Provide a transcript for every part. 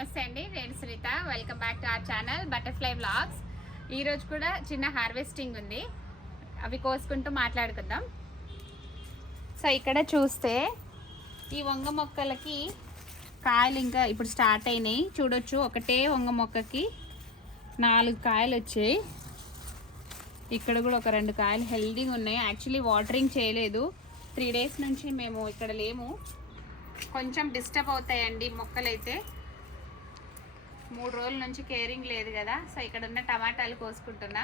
నమస్తే అండి, నేను Sunitha. Welcome back to our channel butterfly vlogs. ఈరోజు కూడా చిన్న హార్వెస్టింగ్ ఉంది, అవి కోసుకుంటూ మాట్లాడుకుందాం. సో ఇక్కడ చూస్తే ఈ వంగ మొక్కలకి కాయలు ఇంకా ఇప్పుడు స్టార్ట్ అయినాయి. చూడొచ్చు, ఒకటే వంగ మొక్కకి 4 కాయలు వచ్చాయి. ఇక్కడ కూడా ఒక 2 కాయలు హెల్దీగా ఉన్నాయి. యాక్చువల్లీ వాటరింగ్ చేయలేదు, 3 డేస్ నుంచి మేము ఇక్కడ లేము. కొంచెం డిస్టర్బ్ అవుతాయండి మొక్కలైతే, 3 రోజుల నుంచి కేరింగ్ లేదు కదా. సో ఇక్కడ ఉన్న టమాటాలు కోసుకుంటున్నా.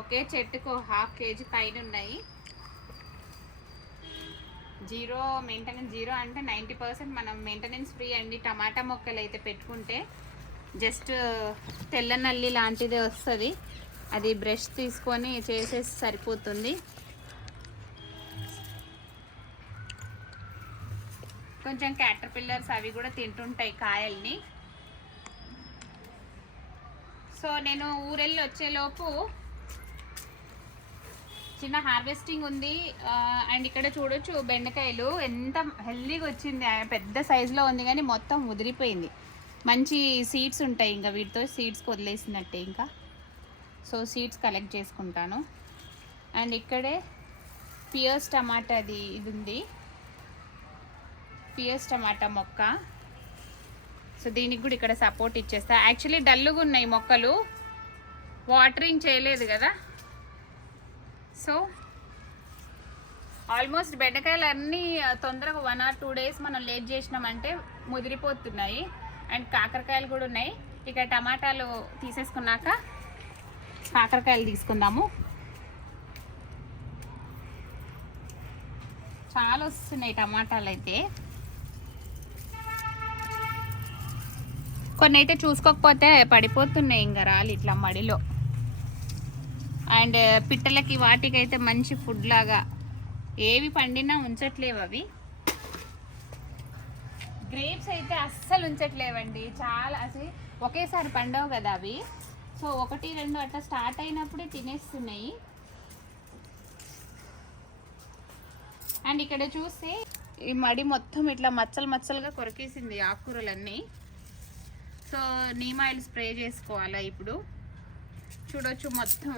ఒకే చెట్టుకు 1/2 kg పైన ఉన్నాయి. జీరో మెయింటెనెన్స్, జీరో అంటే 90% మనం మెయింటెనెన్స్ ఫ్రీ అండి. టమాటా మొక్కలు అయితే పెట్టుకుంటే జస్ట్ తెల్ల నల్లి లాంటిదే వస్తుంది, అది బ్రష్ తీసుకొని చేసేసి సరిపోతుంది. కొంచెం క్యాటర్ పిల్లర్స్ అవి కూడా తింటుంటాయి కాయల్ని. సో నేను ఊరెళ్ళి వచ్చేలోపు చిన్న హార్వెస్టింగ్ ఉంది. అండ్ ఇక్కడ చూడొచ్చు బెండకాయలు ఎంత హెల్దీగా వచ్చింది, పెద్ద సైజులో ఉంది కానీ మొత్తం ముదిరిపోయింది. మంచి సీడ్స్ ఉంటాయి, ఇంకా వీటితో సీడ్స్కి వదిలేసినట్టే ఇంకా. సో సీడ్స్ కలెక్ట్ చేసుకుంటాను. అండ్ ఇక్కడే పియర్స్ టమాటా ఇది ఉంది, పియర్స్ టమాటా మొక్క. సో దీనికి కూడా ఇక్కడ సపోర్ట్ ఇచ్చేస్తా. యాక్చువల్లీ డల్లుగా ఉన్నాయి మొక్కలు, వాటరింగ్ చేయలేదు కదా. సో ఆల్మోస్ట్ బెండకాయలు అన్నీ తొందరగా 1 or 2 days మనం లేట్ చేసినామంటే ముదిరిపోతున్నాయి. అండ్ కాకరకాయలు కూడా ఉన్నాయి. ఇక టమాటాలు తీసేసుకున్నాక కాకరకాయలు తీసుకుందాము. చాలా వస్తున్నాయి టమాటాలు అయితే. కొన్ని అయితే చూసుకోకపోతే పడిపోతున్నాయి ఇంకా రాలి ఇట్లా మడిలో. అండ్ పిట్టలకి వాటికి అయితే మంచి ఫుడ్ లాగా, ఏవి పండినా ఉంచట్లేవు అవి. గ్రేప్స్ అయితే అస్సలు ఉంచట్లేవండి, చాలా అసలు ఒకేసారి పండవు కదా అవి. సో 1, 2 అట్లా స్టార్ట్ అయినప్పుడే తినేస్తున్నాయి. అండ్ ఇక్కడ చూస్తే ఈ మడి మొత్తం ఇట్లా మచ్చలు మచ్చలుగా కొరికేసింది ఆకుకూరలన్నీ. సో నీమ్ ఆయిల్ స్ప్రే చేసుకోవాలా ఇప్పుడు. చూడొచ్చు మొత్తం.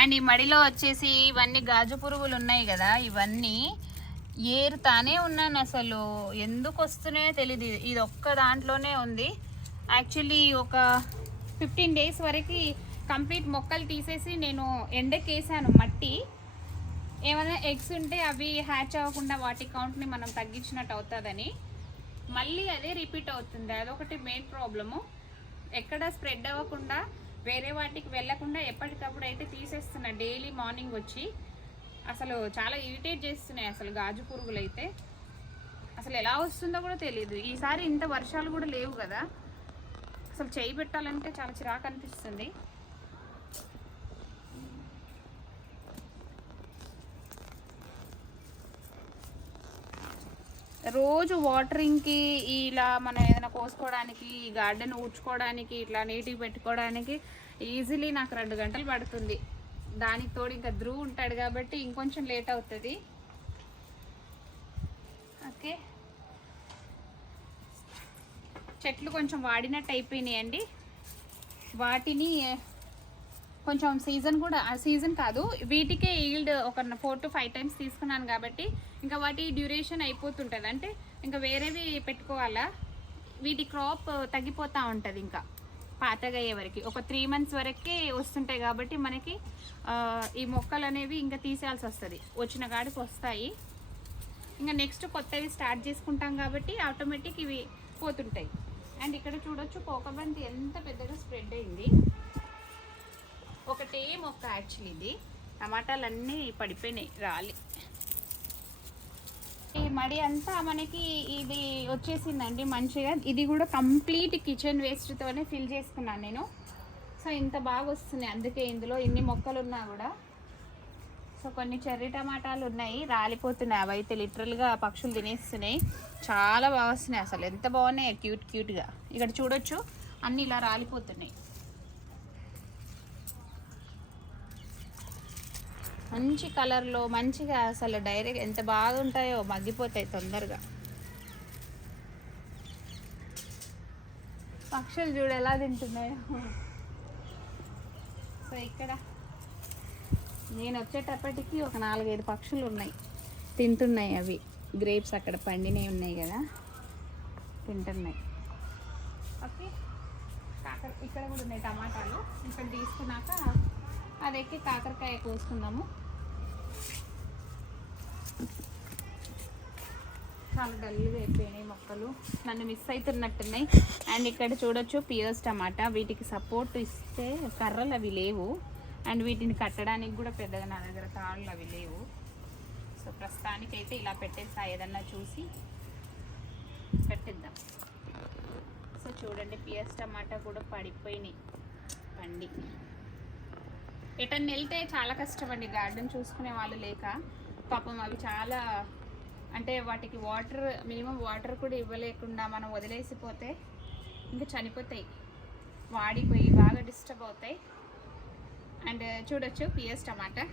అండ్ ఈ మడిలో వచ్చేసి ఇవన్నీ గాజు పురుగులు ఉన్నాయి కదా, ఇవన్నీ ఏరుతానే ఉన్నాను. అసలు ఎందుకు వస్తున్నాయో తెలియదు. ఇది ఒక్క దాంట్లోనే ఉంది. యాక్చువల్లీ ఒక 15 days వరకు కంప్లీట్ మొక్కలు తీసేసి నేను ఎండకేసాను మట్టి. ఏమైనా ఎగ్స్ ఉంటే అవి హ్యాచ్ అవ్వకుండా వాటి కౌంట్ని మనం తగ్గించినట్టు అవుతుందని. మళ్ళీ అదే రిపీట్ అవుతుంది, అదొకటి మెయిన్ ప్రాబ్లము. ఎక్కడ స్ప్రెడ్ అవ్వకుండా వేరే వాటికి వెళ్ళకుండా ఎప్పటికప్పుడు అయితే తీసేస్తున్నా డైలీ మార్నింగ్ వచ్చి. అసలు చాలా ఇరిటేట్ చేస్తున్నాయి అసలు గాజు పురుగులు అయితే. అసలు ఎలా వస్తుందో కూడా తెలియదు. ఈసారి ఇంత వర్షాలు కూడా లేవు కదా, అసలు చేయి పెట్టాలంటే చాలా చిరాకు అనిపిస్తుంది. రోజు వాటరింగ్కి, ఇలా మనం ఏదైనా కోసుకోవడానికి, గార్డెన్ ఊడ్చుకోవడానికి, ఇట్లా నీటికి పెట్టుకోవడానికి ఈజీలీ నాకు 2 గంటలు పడుతుంది. దానికి తోడు ఇంకా ధ్రువ్ ఉంటాడు కాబట్టి ఇంకొంచెం లేట్ అవుతుంది. ఓకే, చెట్లు కొంచెం వాడినట్టు అయిపోయినాయండి. వాటిని కొంచెం సీజన్ కూడా, సీజన్ కాదు వీటికే ఈల్డ్ ఒక 4 to 5 times తీసుకున్నాను కాబట్టి ఇంకా వాటి డ్యూరేషన్ అయిపోతుంటుంది. అంటే ఇంకా వేరేవి పెట్టుకోవాలా, వీటి క్రాప్ తగ్గిపోతూ ఉంటుంది. ఇంకా పాతగా అయ్యే వరకు ఒక 3 months వరకే వస్తుంటాయి కాబట్టి మనకి ఈ మొక్కలు అనేవి ఇంకా తీసేయాల్సి వస్తుంది. వచ్చిన కాడికి వస్తాయి, ఇంకా నెక్స్ట్ కొత్తవి స్టార్ట్ చేసుకుంటాం కాబట్టి ఆటోమేటిక్ ఇవి పోతుంటాయి. అండ్ ఇక్కడ చూడొచ్చు పోకబంతి ఎంత పెద్దగా స్ప్రెడ్ అయింది. ఒకటే మొక్క యాక్చువల్లీ ఇది. టమాటాలన్నీ పడిపోయినాయి రాలి. ఈ మడి అంతా మనకి ఇది వచ్చేసిందండి మంచిగా. ఇది కూడా కంప్లీట్ కిచెన్ వేస్ట్తోనే ఫిల్ చేసుకున్నాను నేను. సో ఇంత బాగా వస్తున్నాయి, అందుకే ఇందులో ఇన్ని మొక్కలు ఉన్నా కూడా. సో కొన్ని చెర్రీ టమాటాలు ఉన్నాయి, రాలిపోతున్నాయి. అవి అయితే లిటరల్గా పక్షులు తినేస్తున్నాయి. చాలా బాగా వస్తున్నాయి, అసలు ఎంత బాగున్నాయి, క్యూట్గా. ఇక్కడ చూడొచ్చు అన్నీ ఇలా రాలిపోతున్నాయి. మంచి కలర్లో మంచిగా అసలు డైరెక్ట్ ఎంత బాగుంటాయో, మగ్గిపోతాయి తొందరగా. పక్షులు చూడు ఎలా తింటున్నాయో. సో ఇక్కడ నేను వచ్చేటప్పటికి ఒక 4-5 పక్షులు ఉన్నాయి, తింటున్నాయి. అవి గ్రేప్స్ అక్కడ పండినవి ఉన్నాయి కదా, తింటున్నాయి. ఓకే, ఇక్కడ కూడా ఉన్నాయి టమాటాలు. ఇక్కడ తీసుకున్నాక అది ఎక్కి కాకరకాయ కోసుకుందాము. చాలా డల్గా అయిపోయినాయి మొక్కలు, నన్ను మిస్ అవుతున్నట్టున్నాయి. అండ్ ఇక్కడ చూడొచ్చు పియర్స్ టమాటా. వీటికి సపోర్ట్ ఇస్తే కర్రలు అవి లేవు, అండ్ వీటిని కట్టడానికి కూడా పెద్దగా నా దగ్గర తాళ్ళు అవి లేవు. సో ప్రస్తుతానికైతే ఇలా పెట్టేస్తా, ఏదన్నా చూసి పెట్టిద్దాం. సో చూడండి పియర్స్ టమాటా కూడా పడిపోయినాయి పండి. ఎటన్నా వెళ్తే చాలా కష్టం అండి గార్డెన్ చూసుకునే వాళ్ళు లేక. పాపం అవి చాలా అంటే వాటికి వాటర్, మినిమం వాటర్ కూడా ఇవ్వలేకుండా మనం వదిలేసిపోతే ఇంకా చనిపోతాయి, వాడిపోయి బాగా డిస్టర్బ్ అవుతాయి. అండ్ చూడొచ్చు పియర్స్ టమాటా,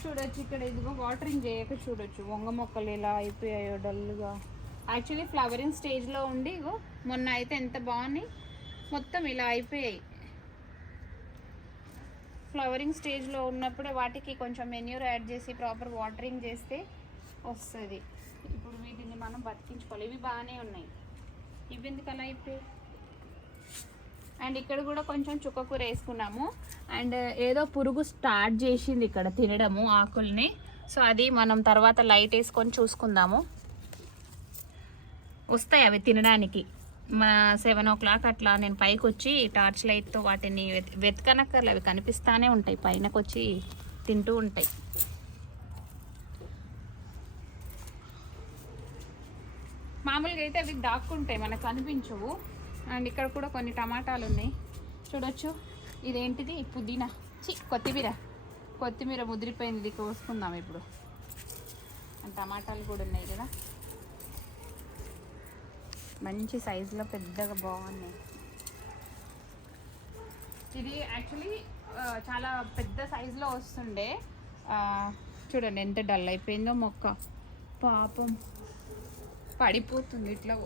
చూడొచ్చు ఇక్కడ ఇదిగో వాటరింగ్ చేయక చూడొచ్చు వంగ మొక్కలు ఎలా అయిపోయాయో డల్గా. యాక్చువల్లీ ఫ్లవరింగ్ స్టేజ్లో ఉండి ఇగో మొన్న అయితే ఎంత బాగున్నాయి, మొత్తం ఇలా అయిపోయాయి. ఫ్లవరింగ్ స్టేజ్లో ఉన్నప్పుడే వాటికి కొంచెం మెన్యూర్ యాడ్ చేసి ప్రాపర్ వాటరింగ్ చేస్తే వస్తుంది. ఇప్పుడు వీటిని మనం బతికించుకోవాలి. ఇవి బాగానే ఉన్నాయి, ఇవి ఎందుకు అలా అయిపోయాయి. అండ్ ఇక్కడ కూడా కొంచెం చుక్కకూర వేసుకున్నాము. అండ్ ఏదో పురుగు స్టార్ట్ చేసింది ఇక్కడ తినడము ఆకుల్ని. సో అది మనం తర్వాత లైట్ వేసుకొని చూసుకుందాము. వస్తాయి అవి తినడానికి. మా 7 o'clock అట్లా నేను పైకి వచ్చి టార్చ్ లైట్తో వాటిని వెతకనక్కర్లు, అవి కనిపిస్తూనే ఉంటాయి, పైనకు వచ్చి తింటూ ఉంటాయి. మామూలుగా అయితే అవి దాక్కుంటాయి, మనకు కనిపించవు. అండ్ ఇక్కడ కూడా కొన్ని టమాటాలు ఉన్నాయి చూడొచ్చు. ఇదేంటిది పుదీనా, కొత్తిమీర ముదిరిపోయింది, ఇది కోసుకుందాం ఇప్పుడు. అండ్ టమాటాలు కూడా ఉన్నాయి కదా, మంచి సైజులో పెద్దగా బాగున్నాయి. ఇది యాక్చువల్లీ చాలా పెద్ద సైజులో వస్తుండే. చూడండి ఎంత డల్ అయిపోయిందో మొక్క, పాపం పడిపోతుంది ఇట్లా.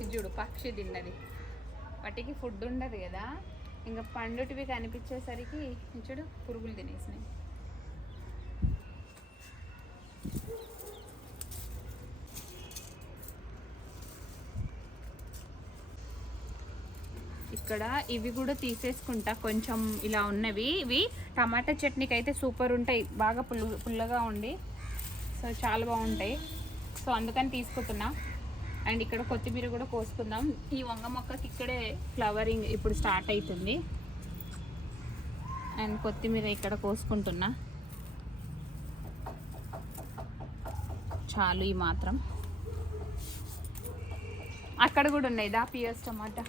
ఇది చూడు పక్షి తిన్నది, వాటికి ఫుడ్ ఉండదు కదా, ఇంకా పండుటివి కనిపించేసరికి చూడు పురుగులు తినేసినాయి. ఇక్కడ ఇవి కూడా తీసేసుకుంటా, కొంచెం ఇలా ఉన్నవి. ఇవి టమాటా చట్నీకి అయితే సూపర్ ఉంటాయి, బాగా పుల్లగా ఉండి. సో చాలా బాగుంటాయి, సో అందుకని తీసుకుంటున్నా. అండ్ ఇక్కడ కొత్తిమీర కూడా కోసుకుందాం. ఈ వంగ మొక్కకి ఇక్కడే ఫ్లవరింగ్ ఇప్పుడు స్టార్ట్ అవుతుంది. అండ్ కొత్తిమీర ఇక్కడ కోసుకుంటున్నా, చాలు ఈ మాత్రం. అక్కడ కూడా ఉన్నాయి దా పియర్స్ టమాటా.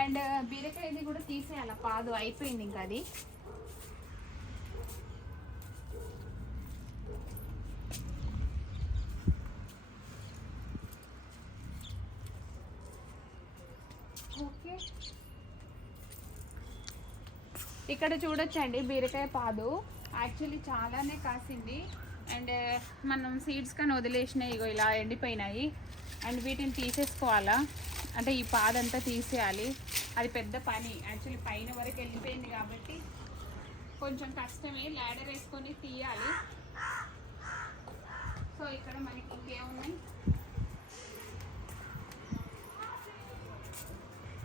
అండ్ బీరకాయది కూడా తీసేయాల, పాదు అయిపోయింది ఇంకా అది. ఓకే, ఇక్కడ చూడొచ్చండి బీరకాయ పాదు యాక్చువల్లీ చాలానే కాసింది. అండ్ మనం సీడ్స్ కానీ వదిలేసినాయి, ఇగో ఇలా ఎండిపోయినాయి. అండ్ వీటిని తీసేసుకోవాలా, అంటే ఈ పాదంతా తీసేయాలి. అది పెద్ద పని యాక్చువల్లీ, పైన వరకు వెళ్ళిపోయింది కాబట్టి కొంచెం కష్టమే, ల్యాడర్ వేసుకొని తీయాలి. సో ఇక్కడ మనకి ఇంకేమున్నాయి,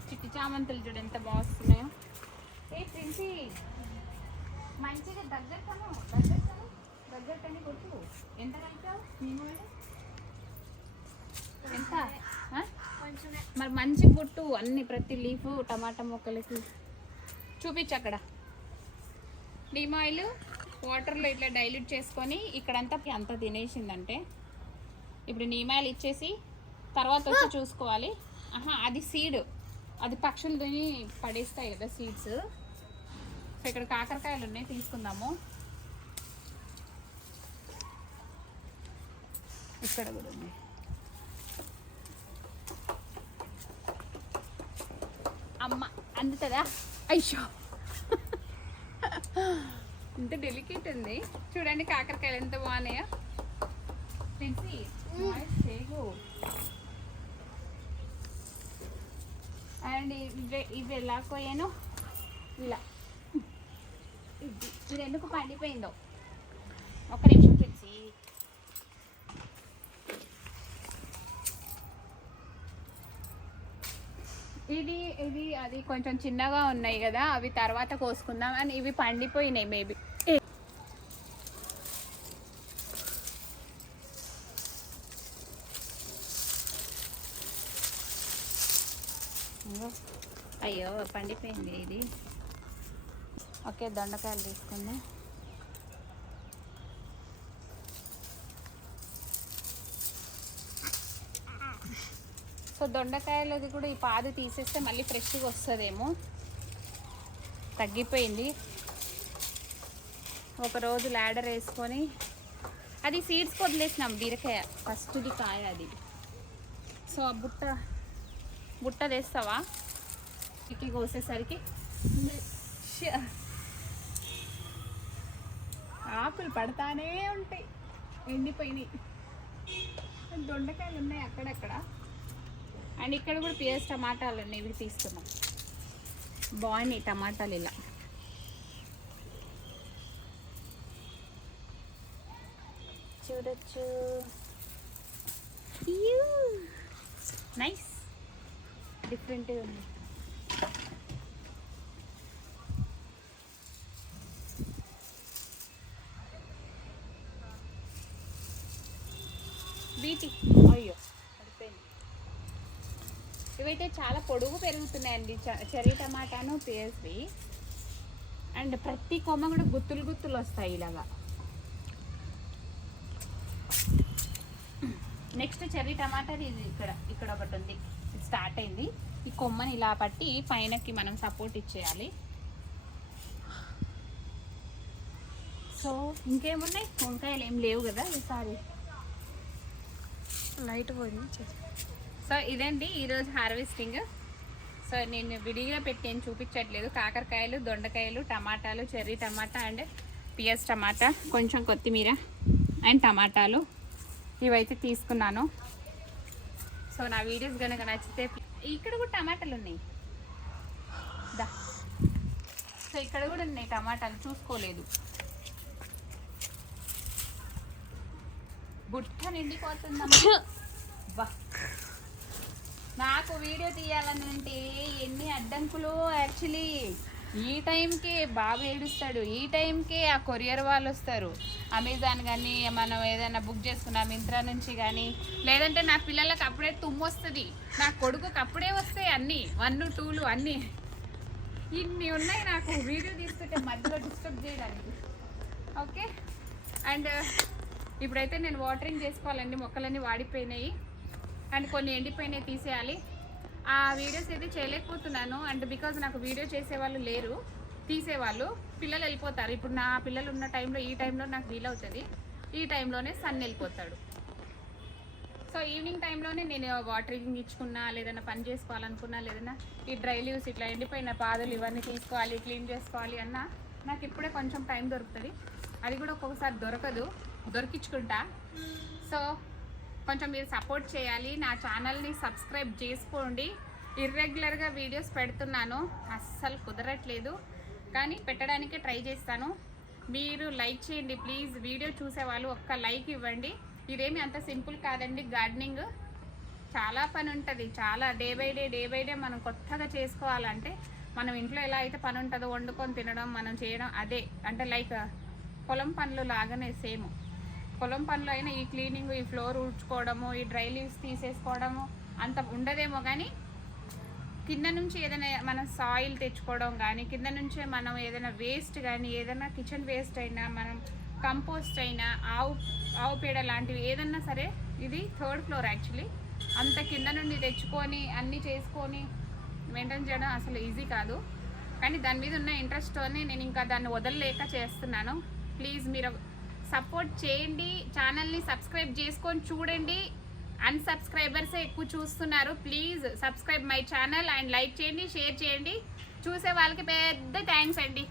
చిట్టి చామంతులు చూడు ఎంత బాగున్నాయో. ఏ ప్రిన్సీ మంచిగా దగ్గరకని కొట్టు. ఎంత కలిపావు నేను ఎంత మరి మంచి కొట్టు అన్ని, ప్రతి లీఫ్ టమాటా మొక్కలకి చూపించు. అక్కడ నీమ్ ఆయిల్ వాటర్లో ఇట్లా డైల్యూట్ చేసుకొని ఇక్కడంతా అంతా తినేసిందంటే ఇప్పుడు నీమ్ ఆయిల్ ఇచ్చేసి తర్వాత వచ్చి చూసుకోవాలి. అది సీడ్, అది పక్షులు తిని పడేస్తాయి కదా సీడ్స్. సో ఇక్కడ కాకరకాయలు ఉన్నాయి, తీసుకుందాము. ఇక్కడ కూడా ఉన్నాయి. అమ్మ అందుతుందా? అయ్యో ఇంత డెలికేట్ ఉంది చూడండి. కాకరకాయలు ఎంత బాగున్నాయో. అండ్ ఇవి ఎలా పోయాను ఇలా, ఇది ఎందుకు పండిపోయిందో ఒక నిమిషం తెచ్చి. ఇది అది కొంచెం చిన్నగా ఉన్నాయి కదా, అవి తర్వాత కోసుకుందాం. అని ఇవి పండిపోయినాయి మేబీ. అయ్యో పండిపోయింది ఇది. ఓకే దొండకాయలు తీసుకుందాం. సో దొండకాయలది కూడా ఈ పాదు తీసేస్తే మళ్ళీ ఫ్రెష్గా వస్తుందేమో. తగ్గిపోయింది. ఒకరోజు ల్యాడర్ వేసుకొని అది సీడ్స్ వదిలేసినాం. బీరకాయ ఫస్ట్ది కాయ అది. సో ఆ బుట్ట తెస్తావా ఇకి కోసేసరికి? ఆకులు పడతానే ఉంటాయి, ఎండిపోయినాయి. దొండకాయలు ఉన్నాయి అక్కడక్కడ. అండ్ ఇక్కడ కూడా పియర్స్ టమాటాలు ఉన్నాయి, ఇవి తీసుకున్నాం. బాగున్నాయి టమాటాలు ఇలా. చూడొచ్చు. నైస్, డిఫరెంట్గా ఉంది. బీటి అయ్యో పడిపోయింది. ఇవైతే చాలా పొడుగు పెరుగుతున్నాయండి చెర్రీ టమాటాను పియర్స్వి. అండ్ ప్రతి కొమ్మ కూడా గుత్తులు గుత్తులు వస్తాయి ఇలాగా. నెక్స్ట్ చెర్రీ టమాటాది ఇది ఇక్కడ ఒకటి ఉంది, ఇది స్టార్ట్ అయింది. ఈ కొమ్మని ఇలా పట్టి పైనకి మనం సపోర్ట్ ఇచ్చేయాలి. సో ఇంకేమున్నాయి, వంకాయలు ఏం లేవు కదా ఈసారి. లైట్ పోయింది. సో ఇదండి ఈరోజు హార్వెస్టింగ్. సో నేను విడిగా పెట్టి ఏం చూపించట్లేదు. కాకరకాయలు, దొండకాయలు, టమాటాలు, చెర్రీ టమాటా అండ్ పియర్స్ టమాటా, కొంచెం కొత్తిమీర అండ్ టమాటాలు ఇవైతే తీసుకున్నాను. సో నా వీడియోస్ కనుక నచ్చితే, ఇక్కడ కూడా టమాటాలు ఉన్నాయి దా. సో ఇక్కడ కూడా ఉన్నాయి టమాటాలు, చూసుకోలేదు. బుట్ట నిండిపోతుందమ్మా. నాకు వీడియో తీయాలని అంటే ఎన్ని అడ్డంకులు. యాక్చువల్లీ ఈ టైంకి బాగా ఏడుస్తాడు, ఈ టైంకి ఆ కొరియర్ వాళ్ళు వస్తారు. అమెజాన్ కానీ మనం ఏదైనా బుక్ చేసుకున్నా మింత్రా నుంచి కానీ, లేదంటే నా పిల్లలకు అప్పుడే తుమ్ము వస్తుంది, నా కొడుకుకి అప్పుడే వస్తాయి అన్నీ 1, 2 అన్నీ. ఇన్ని ఉన్నాయి నాకు వీడియో తీసుకుంటే మధ్యలో డిస్టర్బ్ చేయడానికి. ఓకే. అండ్ ఇప్పుడైతే నేను వాటరింగ్ చేసుకోవాలండి. మొక్కలన్నీ వాడిపోయినాయి అండ్ కొన్ని ఎండిపోయినాయి, తీసేయాలి. ఆ వీడియోస్ అయితే చేయలేకపోతున్నాను. అండ్ బికాజ్ నాకు వీడియో చేసేవాళ్ళు లేరు, తీసేవాళ్ళు. పిల్లలు వెళ్ళిపోతారు. ఇప్పుడు నా పిల్లలు ఉన్న టైంలో, ఈ టైంలో నాకు వీలవుతుంది. ఈ టైంలోనే సన్ వెళ్ళిపోతాడు. సో ఈవినింగ్ టైంలోనే నేను వాటరింగ్ ఇచ్చుకున్నా, లేదన్నా పని చేసుకోవాలనుకున్నా, లేదన్నా ఈ డ్రై లీవ్స్ ఇట్లా ఎండిపోయిన పాదులు ఇవన్నీ తీసుకోవాలి, క్లీన్ చేసుకోవాలి అన్నా నాకు ఇప్పుడే కొంచెం టైం దొరుకుతుంది. అది కూడా ఒక్కొక్కసారి దొరకదు, దొరికించుకుంటా. సో కొంచెం మీరు సపోర్ట్ చేయాలి. నా ఛానల్ని సబ్స్క్రైబ్ చేసుకోండి. ఇర్రెగ్యులర్గా వీడియోస్ పెడుతున్నాను, అస్సలు కుదరట్లేదు, కానీ పెట్టడానికే ట్రై చేస్తాను. మీరు లైక్ చేయండి ప్లీజ్. వీడియో చూసేవాళ్ళు ఒక్క లైక్ ఇవ్వండి. ఇదేమి అంత సింపుల్ కాదండి. గార్డెనింగ్ చాలా పని ఉంటుంది, చాలా డే బై డే మనం కొత్తగా చేసుకోవాలంటే, మనం ఇంట్లో ఎలా అయితే పని ఉంటుందో వండుకొని తినడం, మనం చేయడం అదే. అంటే లైక్ పొలం పనులు లాగానే సేమ్. పొలం పనులు అయినా ఈ క్లీనింగ్, ఈ ఫ్లోర్ ఊడ్చుకోవడము, ఈ డ్రై లీవ్స్ తీసేసుకోవడము అంత ఉండదేమో, కానీ కింద నుంచి ఏదైనా మనం సాయిల్ తెచ్చుకోవడం కానీ, కింద నుంచే మనం ఏదైనా వేస్ట్ కానీ, ఏదైనా కిచెన్ వేస్ట్ అయినా, మనం కంపోస్ట్ అయినా, ఆవు పేడ లాంటివి ఏదన్నా సరే, ఇది 3rd ఫ్లోర్ యాక్చువల్లీ. అంత కింద నుండి తెచ్చుకొని అన్నీ చేసుకొని మెయింటైన్ చేయడం అసలు ఈజీ కాదు. కానీ దాని మీద ఉన్న ఇంట్రెస్ట్తోనే నేను ఇంకా దాన్ని వదలలేక చేస్తున్నాను. ప్లీజ్ మీరు సపోర్ట్ చేయండి, ఛానల్ని సబ్స్క్రైబ్ చేసుకొని చూడండి. అన్సబ్స్క్రైబర్స్ ఎక్కువ చూస్తున్నారు. Please subscribe my channel and like చేయండి, షేర్ చేయండి. చూసే వాళ్ళకి పెద్ద థ్యాంక్స్ అండి.